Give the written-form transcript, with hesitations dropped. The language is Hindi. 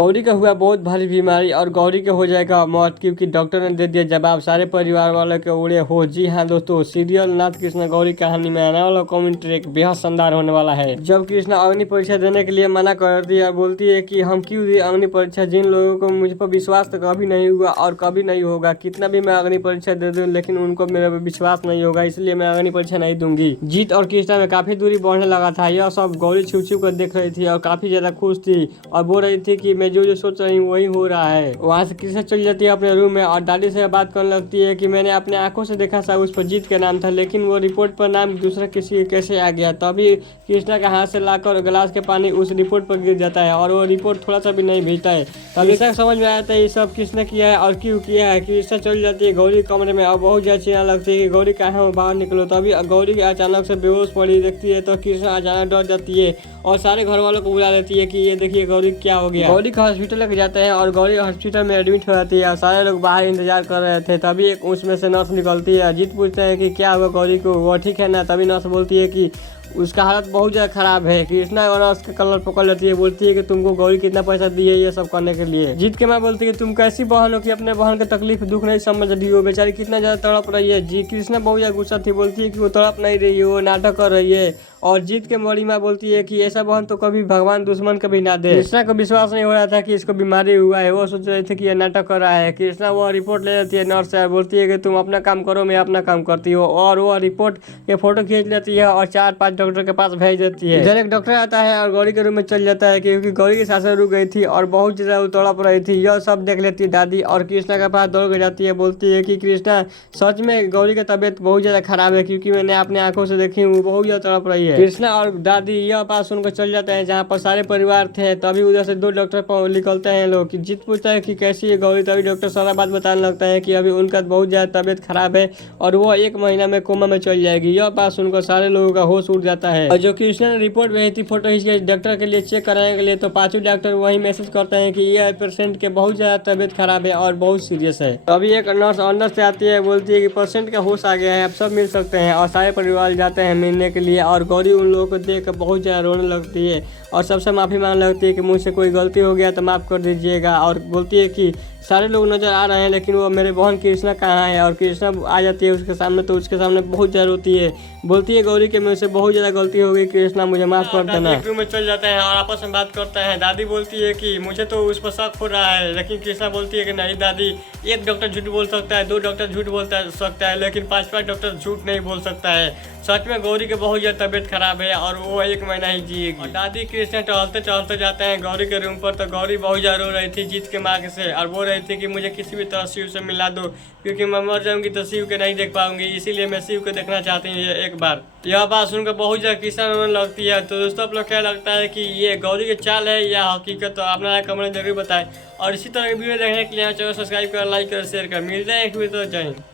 गौरी का हुआ बहुत भारी बीमारी और गौरी के हो जाएगा मौत, क्योंकि डॉक्टर ने दे दिया जवाब। सारे परिवार वालों के उड़े हो। जी हाँ दोस्तों, सीरियल नाथ कृष्णा गौरी कहानी में आने वाला कमेंट ट्रैक बेहद शानदार होने वाला है। जब कृष्णा अग्नि परीक्षा देने के लिए मना करती है, बोलती है कि हम क्यों दी अग्नि परीक्षा, जिन लोगों को मुझ पर विश्वास तो कभी नहीं हुआ और कभी नहीं होगा। कितना भी मैं अग्नि परीक्षा दे दूं लेकिन उनको मेरे पर विश्वास नहीं होगा, इसलिए मैं अग्नि परीक्षा नहीं दूंगी। जीत और कृष्णा में काफी दूरी बढ़ने लगा था। यह सब गौरी छुप छुप कर देख रही थी और काफी ज्यादा खुश थी और बोल रही थी कि मैं जो जो सोच रही हूँ वही हो रहा है। वहाँ से कृष्णा चली जाती है अपने रूम में और दादी से बात करने लगती है कि मैंने अपने आंखों से देखा था, उस पर जीत का नाम था, लेकिन वो रिपोर्ट पर नाम दूसरा किसी कैसे आ गया। तभी कृष्णा के हाथ से लाकर गिलास के पानी उस रिपोर्ट पर गिर जाता है और वो रिपोर्ट थोड़ा सा भी नहीं भेजता है। तभी तक समझ में आता है ये सब किसने किया है और क्यों किया है। कृष्णा चली जाती है गौरी कमरे में और बहुत ज्यादा चिल्लाने लगती है कि गौरी कहाँ हो, बाहर निकलो। तभी गौरी अचानक से बेहोश पड़ी देखती है तो कृष्णा अचानक डर जाती है और सारे घर वालों को बुला लेती है कि ये देखिए गौरी क्या हो गया। गौरी को हॉस्पिटल लेके जाते हैं और गौरी हॉस्पिटल में एडमिट हो जाती है और सारे लोग बाहर इंतजार कर रहे थे। तभी एक उसमें से नर्स निकलती है। अजीत पूछते हैं कि क्या हुआ गौरी को, वो ठीक है ना। तभी नर्स बोलती है कि उसका हालत बहुत ज़्यादा खराब है। कृष्णा और नर्स का कलर पकड़ लेती है, बोलती है कि तुमको गौरी कितना पैसा दी है ये सब करने के लिए। जीत के माँ बोलती है कि तुम कैसी बहन हो कि अपने बहन का तकलीफ दुख नहीं समझ रही हो, बेचारी कितना ज़्यादा तड़प रही है। जी कृष्णा बहुत ज़्यादा गुस्सा थी, बोलती है कि वो तड़प नहीं रही है, वो नाटक कर रही है। और जीत के बड़ी माँ बोलती है कि ऐसा बहन तो कभी भगवान दुश्मन कभी ना दे। कृष्णा को विश्वास नहीं हो रहा था कि इसको बीमारी हुआ है, वो सोच रहे थे कि ये नाटक कर रहा है। कृष्णा वो रिपोर्ट ले लेती है नर्स से, बोलती है कि तुम अपना काम करो, मैं अपना काम करती हूँ। और वो रिपोर्ट के फोटो खींच लेती है और 4-5 डॉक्टर के पास भेज देती है। इधर एक डॉक्टर आता है और गौरी के रूम में चल जाता है क्योंकि गौरी की सांसें रुक गई थी और बहुत ज्यादा तड़प रही थी। यह सब देख लेती है दादी और कृष्णा के पास दौड़ के जाती है, बोलती है कि कृष्णा सच में गौरी की तबीयत बहुत ज्यादा खराब है, क्योंकि मैंने अपने आंखों से देखी हूँ, बहुत ज्यादा तड़प रही है। कृष्णा और दादी यह बात सुनकर चल जाते हैं जहाँ पर सारे परिवार थे। तभी उधर से 2 डॉक्टर निकलते हैं लोग। जीत पूछता है कि कैसी है गौरी। तभी डॉक्टर सारा बात बताने लगता है कि अभी उनका बहुत ज्यादा तबीयत खराब है और वो 1 महीना में कोमा में चल जाएगी। यह बात सुनकर सारे लोगों का होश उड़ जाता है। और जो कृष्णा ने रिपोर्ट भेजी थी फोटो खींच के डॉक्टर के लिए चेक कराने के लिए, तो 5 डॉक्टर वही मैसेज करते हैं कि यह पेशेंट के बहुत ज्यादा तबीयत खराब है और बहुत सीरियस है। तभी एक नर्स अंदर से आती है, बोलती है कि पेशेंट का होश आ गया है, आप सब मिल सकते हैं। और सारे परिवार जाते हैं मिलने के लिए और गौरी उन लोगों को देख कर बहुत ज्यादा रोने लगती है और सबसे माफी मांगने लगती है कि मुझसे कोई गलती हो गया तो माफ कर दीजिएगा। और बोलती है कि सारे लोग नजर आ रहे हैं लेकिन वो मेरे बहन कृष्णा कहाँ है। और कृष्णा आ जाती है उसके सामने तो उसके सामने बहुत ज्यादा रोती है, बोलती है गौरी के मुझसे बहुत ज्यादा गलती हो गई, कृष्णा मुझे माफ कर देना। रूम में चल जाते हैं और आपस में बात करते हैं। दादी बोलती है कि मुझे तो उस पर शक हो रहा है, लेकिन कृष्णा बोलती है कि नहीं दादी, 1 डॉक्टर झूठ बोल सकता है, 2 डॉक्टर झूठ बोल सकता है, लेकिन 5-5 डॉक्टर झूठ नहीं बोल सकता है। सच में गौरी के बहुत ज्यादा तबीयत खराब है और वो 1 महीना ही जिएगी। और दादी कृष्णा टहलते टहलते जाते हैं गौरी के रूम पर, तो गौरी बहुत ज्यादा रो रही थी जीत के माँ से और बोल रही थी कि मुझे किसी भी तरह शिव से मिला दो, क्योंकि मैं मर जाऊंगी तो शिव के नहीं देख पाऊंगी, इसीलिए मैं शिव को देखना चाहती हूँ एक बार। यह बात सुनकर बहुत ज्यादा कृष्णा रोने लगती है। तो दोस्तों आप लोग क्या लगता है कि ये गौरी के चाल है या हकीकत, तो अपना कमेंट जरूर बताएं। और इसी तरह की वीडियो देखने के लिए चैनल सब्सक्राइब कर, लाइक कर, शेयर कर। मिलते हैं एक वीडियो, जय हिंद।